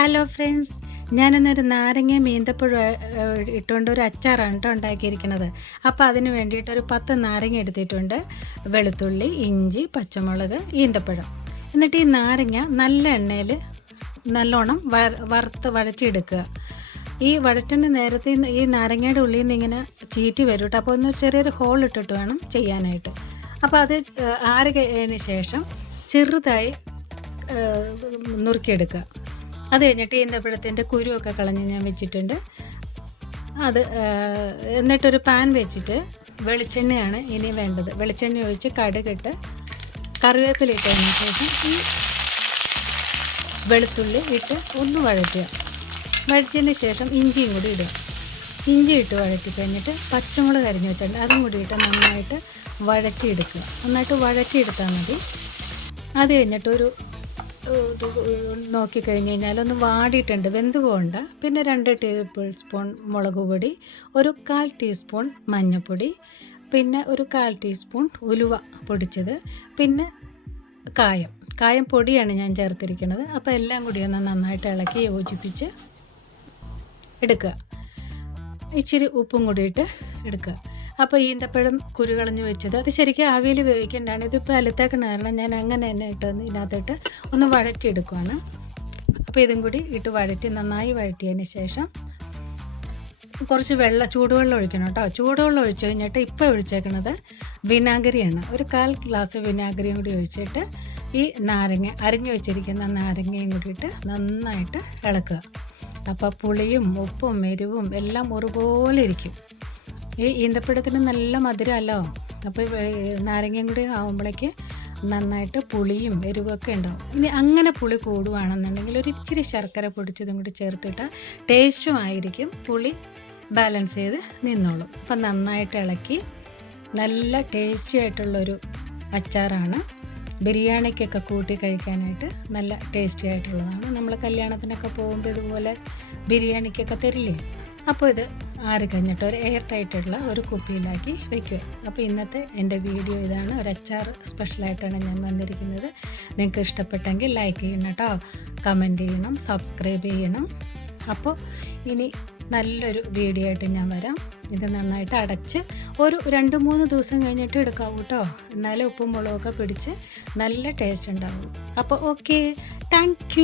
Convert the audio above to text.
Hello friends ഞാനിന്നൊരു നാരങ്ങ മീന്തപ്പഴം ഇട്ടുകൊണ്ട് ഒരു അച്ചാറാണ് കേട്ടോ ഉണ്ടാക്കിയിരിക്കുന്നത്. അപ്പോൾ അതിന് വേണ്ടിയിട്ട് ഒരു പത്ത് നാരങ്ങ എടുത്തിട്ടുണ്ട്. വെളുത്തുള്ളി ഇഞ്ചി പച്ചമുളക് ഈന്തപ്പഴം. എന്നിട്ട് ഈ നാരങ്ങ നല്ല എണ്ണയിൽ നല്ലോണം വറുത്ത് വഴറ്റിയെടുക്കുക. ഈ വഴറ്റിന്റെ നേരത്തെ ഈ നാരങ്ങയുടെ ഉള്ളിൽ നിന്ന് ഇങ്ങനെ ചീറ്റി വരും കേട്ടോ അപ്പോൾ ഒന്ന് ചെറിയൊരു ഹോൾ ഇട്ടിട്ട് വേണം ചെയ്യാനായിട്ട്. അപ്പോൾ അത് ആറുകഴിഞ്ഞതിന് ശേഷം ചെറുതായി നുറുക്കിയെടുക്കുക. അത് കഴിഞ്ഞിട്ട് ഈന്തപ്പഴത്തിന്റെ കുരുവൊക്കെ കളഞ്ഞ് ഞാൻ വെച്ചിട്ടുണ്ട്. അത് എന്നിട്ടൊരു പാൻ വെച്ചിട്ട് വെളിച്ചെണ്ണയാണ് ഇനി വേണ്ടത്. വെളിച്ചെണ്ണ ഒഴിച്ച് കടുകിട്ട് കറിവേപ്പില ഇട്ടതിന് ശേഷം ഈ വെളുത്തുള്ളി ഇട്ട് ഒന്ന് വഴറ്റുക. വഴറ്റിയതിന് ശേഷം ഇഞ്ചിയും കൂടി ഇടുക. ഇഞ്ചി ഇട്ട് വഴറ്റി കഴിഞ്ഞിട്ട് പച്ചമുളക് അരിഞ്ഞ് വെച്ചിട്ടുണ്ട്. അതും കൂടി ഇട്ട് നന്നായിട്ട് വഴറ്റിയെടുക്കുക. നന്നായിട്ട് വഴറ്റിയെടുത്താൽ മതി. അത് കഴിഞ്ഞിട്ട് ഒരു നോക്കിക്കഴിഞ്ഞ് കഴിഞ്ഞാൽ ഒന്ന് വാടിയിട്ടുണ്ട്. വെന്ത് പോകണ്ട. പിന്നെ രണ്ട് ടേബിൾ സ്പൂൺ മുളക് പൊടി ഒരു കാൽ ടീസ്പൂൺ മഞ്ഞൾപ്പൊടി പിന്നെ ഒരു കാൽ ടീസ്പൂൺ ഉലുവ പൊടിച്ചത് പിന്നെ കായം. കായം പൊടിയാണ് ഞാൻ ചേർത്തിരിക്കുന്നത്. അപ്പോൾ എല്ലാം കൂടി ഒന്ന് നന്നായിട്ട് ഇളക്കി യോജിപ്പിച്ച് എടുക്കുക. ഇച്ചിരി ഉപ്പും കൂടിയിട്ട് എടുക്കുക. അപ്പോൾ ഈന്തപ്പഴം കുരു കളഞ്ഞ് വെച്ചത്. അത് ശരിക്കും ആവിയിൽ വേവിക്കേണ്ടതാണ്. ഇതിപ്പോൾ അലത്തേക്കണ കാരണം ഞാൻ അങ്ങനെ തന്നെ ഇട്ട് ഇതിനകത്തിട്ട് ഒന്ന് വഴറ്റിയെടുക്കുവാണ്. അപ്പോൾ ഇതും കൂടി ഇട്ട് വഴറ്റി നന്നായി വഴറ്റിയതിന് ശേഷം കുറച്ച് വെള്ളം ചൂടുവെള്ളം ഒഴിക്കണം കേട്ടോ. ചൂടുവെള്ളം ഒഴിച്ചു കഴിഞ്ഞിട്ട് ഇപ്പോൾ ഒഴിച്ചേക്കുന്നത് വിനാഗിരിയാണ്. ഒരു കാൽ ഗ്ലാസ് വിനാഗിരിയും കൂടി ഒഴിച്ചിട്ട് ഈ നാരങ്ങ അരിഞ്ഞു വെച്ചിരിക്കുന്ന നാരങ്ങയും കൂടിയിട്ട് നന്നായിട്ട് ഇളക്കുക. അപ്പോൾ പുളിയും ഉപ്പും എരിവും എല്ലാം ഒരുപോലെ ഇരിക്കും. ഈ ഈന്തപ്പഴത്തിന് നല്ല മധുരമല്ലോ? അപ്പോൾ നാരങ്ങയും കൂടി ആകുമ്പോഴേക്ക് നന്നായിട്ട് പുളിയും എരിവൊക്കെ ഉണ്ടാവും. ഇനി അങ്ങനെ പുളി കൂടുവാണെന്നുണ്ടെങ്കിൽ ഒരു ഇച്ചിരി ശർക്കര പൊടിച്ചതും കൂടി ചേർത്തിട്ട് ടേസ്റ്റും ആയിരിക്കും. പുളി ബാലൻസ് ചെയ്ത് നിന്നോളും. അപ്പം നന്നായിട്ട് ഇളക്കി നല്ല ടേസ്റ്റി ആയിട്ടുള്ളൊരു അച്ചാറാണ്. ബിരിയാണിക്കൊക്കെ കൂട്ടി കഴിക്കാനായിട്ട് നല്ല ടേസ്റ്റി ആയിട്ടുള്ളതാണ്. നമ്മൾ കല്യാണത്തിനൊക്കെ പോകുമ്പോൾ ഇതുപോലെ ബിരിയാണിക്കൊക്കെ തരില്ലേ? അപ്പോൾ ഇത് ആറി കഴിഞ്ഞിട്ട് ഒരു എയർ ടൈറ്റുള്ള ഒരു കുപ്പിയിലാക്കി വെക്കുക. അപ്പോൾ ഇന്നത്തെ എന്റെ വീഡിയോ ഇതാണ്. ഒരു അച്ചാർ സ്പെഷ്യലായിട്ടാണ് ഞാൻ വന്നിരിക്കുന്നത്. നിങ്ങൾക്ക് ഇഷ്ടപ്പെട്ടെങ്കിൽ ലൈക്ക് ചെയ്യണം കേട്ടോ. കമന്റ് ചെയ്യണം സബ്സ്ക്രൈബ് ചെയ്യണം. അപ്പോൾ ഇനി നല്ലൊരു വീഡിയോ ആയിട്ട് ഞാൻ വരാം. ഇത് നന്നായിട്ട് അടച്ച് ഒരു രണ്ട് മൂന്ന് ദിവസം കഴിഞ്ഞിട്ട് എടുക്കാവൂ കേട്ടോ. എന്നാലും ഉപ്പും മുളകൊക്കെ പിടിച്ച് നല്ല ടേസ്റ്റ് ഉണ്ടാവും അപ്പോൾ ഓക്കെ താങ്ക്